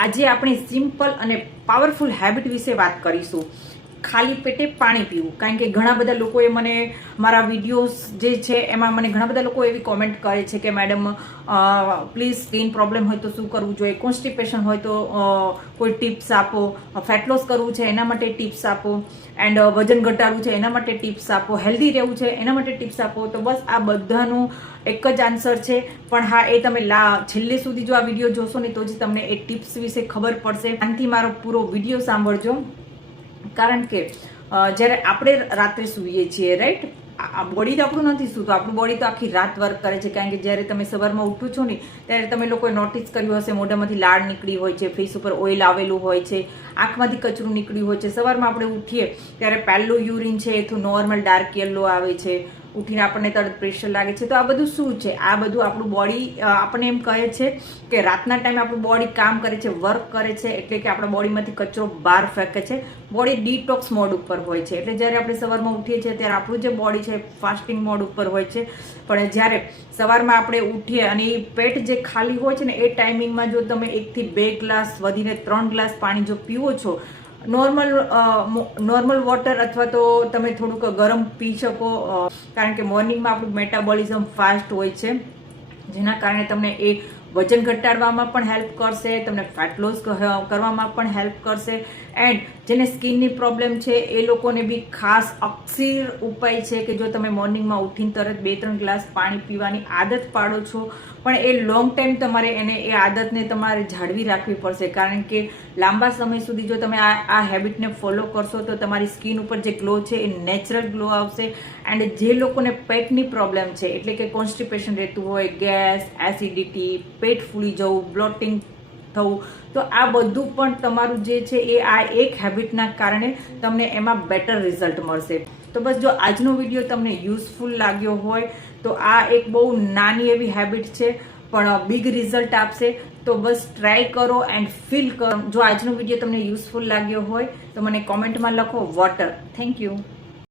આજે આપણે સિમ્પલ અને પાવરફુલ હેબિટ વિશે વાત કરીશું. ખાલી પેટે પાણી પીવું. કારણ કે ઘણા બધા લોકોએ મને મારા વિડીયોઝ જે છે એમાં મને ઘણા બધા લોકો એવી કોમેન્ટ કરે છે કે મેડમ પ્લીઝ સ્કિન પ્રોબ્લેમ હોય તો શું કરવું જોઈએ, કોન્સ્ટિપેશન હોય તો કોઈ ટિપ્સ આપો, ફેટ લોસ કરવું છે એના માટે ટિપ્સ આપો, એન્ડ વજન ઘટાડવું છે એના માટે ટિપ્સ આપો, હેલ્ધી રહેવું છે એના માટે ટિપ્સ આપો. તો બસ આ બધાનું એક જ આન્સર છે. પણ હા, એ તમે છેલ્લે સુધી જો આ વિડીયો જોશો ને તો જ તમને એ ટિપ્સ વિશે ખબર પડશે. આનાથી મારો પૂરો વિડીયો સાંભળજો. કારણ કે જ્યારે આપણે રાત્રે સૂઈએ છીએ, રાઈટ, બોડી તો આપણું નથી સૂતું, આપણું બોડી તો આખી રાત વર્ક કરે છે. કારણ કે જ્યારે તમે સવારમાં ઉઠો છો ને ત્યારે તમે લોકોએ નોટિસ કર્યું હશે, મોઢામાંથી લાળ નીકળી હોય છે, ફેસ ઉપર ઓઇલ આવેલું હોય છે, આંખમાંથી કચરું નીકળ્યું હોય છે. સવારમાં આપણે ઉઠીએ ત્યારે પહેલું યુરિન છે એ નોર્મલ ડાર્ક યલો આવે છે. ઉઠીને આપણને તરત પ્રેશર લાગે છે. તો આ બધું શું છે? આ બધું આપણું બોડી આપણને એમ કહે છે કે રાતના ટાઈમે આપણું બોડી કામ કરે છે, વર્ક કરે છે, એટલે કે આપણા બોડીમાંથી કચરો બહાર ફેંકે છે. બોડી ડિટોક્સ મોડ ઉપર હોય છે. એટલે જ્યારે આપણે સવારમાં ઉઠીએ છીએ ત્યારે આપણું જે બોડી છે ફાસ્ટિંગ મોડ ઉપર હોય છે. પણ જ્યારે સવારમાં આપણે ઉઠીએ અને એ પેટ જે ખાલી હોય છે ને એ ટાઈમિંગમાં જો તમે 1 થી 2 ગ્લાસ વધીને 3 ગ્લાસ પાણી જો પીવો છો, નોર્મલ વોટર, અથવા તો તમે થોડુંક ગરમ પી શકો. કારણ કે મોર્નિંગમાં આપણું મેટાબોલિઝમ ફાસ્ટ હોય છે, જેના કારણે તમને એ વજન ઘટાડવામાં પણ હેલ્પ કરશે, તમને ફેટ લોસ કરવામાં પણ હેલ્પ કરશે. એન્ડ જેને સ્કિનની પ્રોબ્લેમ છે એ લોકોને બી ખાસ અક્ષીર ઉપાય છે કે જો તમે મોર્નિંગમાં ઉઠીને તરત 2-3 ગ્લાસ પાણી પીવાની આદત પાડો છો, પણ એ લોંગ ટાઈમ તમારે એ આદતને તમારે જાળવી રાખવી પડશે. કારણ કે લાંબા સમય સુધી જો તમે આ હેબિટને ફોલો કરશો તો તમારી સ્કિન ઉપર જે ગ્લો છે એ નેચરલ ગ્લો આવશે. એન્ડ જે લોકોને પેટની પ્રોબ્લેમ છે, એટલે કે કોન્સ્ટિપેશન રહેતું હોય, ગેસ, એસિડિટી, પેટ ફૂલી જવું, બ્લોટિંગ થવું, તો આ બધું પણ તમારું જે છે એ આ એક હેબિટના કારણે તમને એમાં બેટર રિઝલ્ટ મળશે. તો બસ જો આજનો વિડીયો તમને યુઝફુલ લાગ્યો હોય તો આ એક બહુ નાની એવી હેબિટ છે પણ બિગ રિઝલ્ટ આપશે. તો બસ ટ્રાય કરો એન્ડ ફીલ કરો. જો આજનો વિડીયો તમને યુઝફુલ લાગ્યો હોય તો મને કોમેન્ટમાં લખો વોટર. Thank you.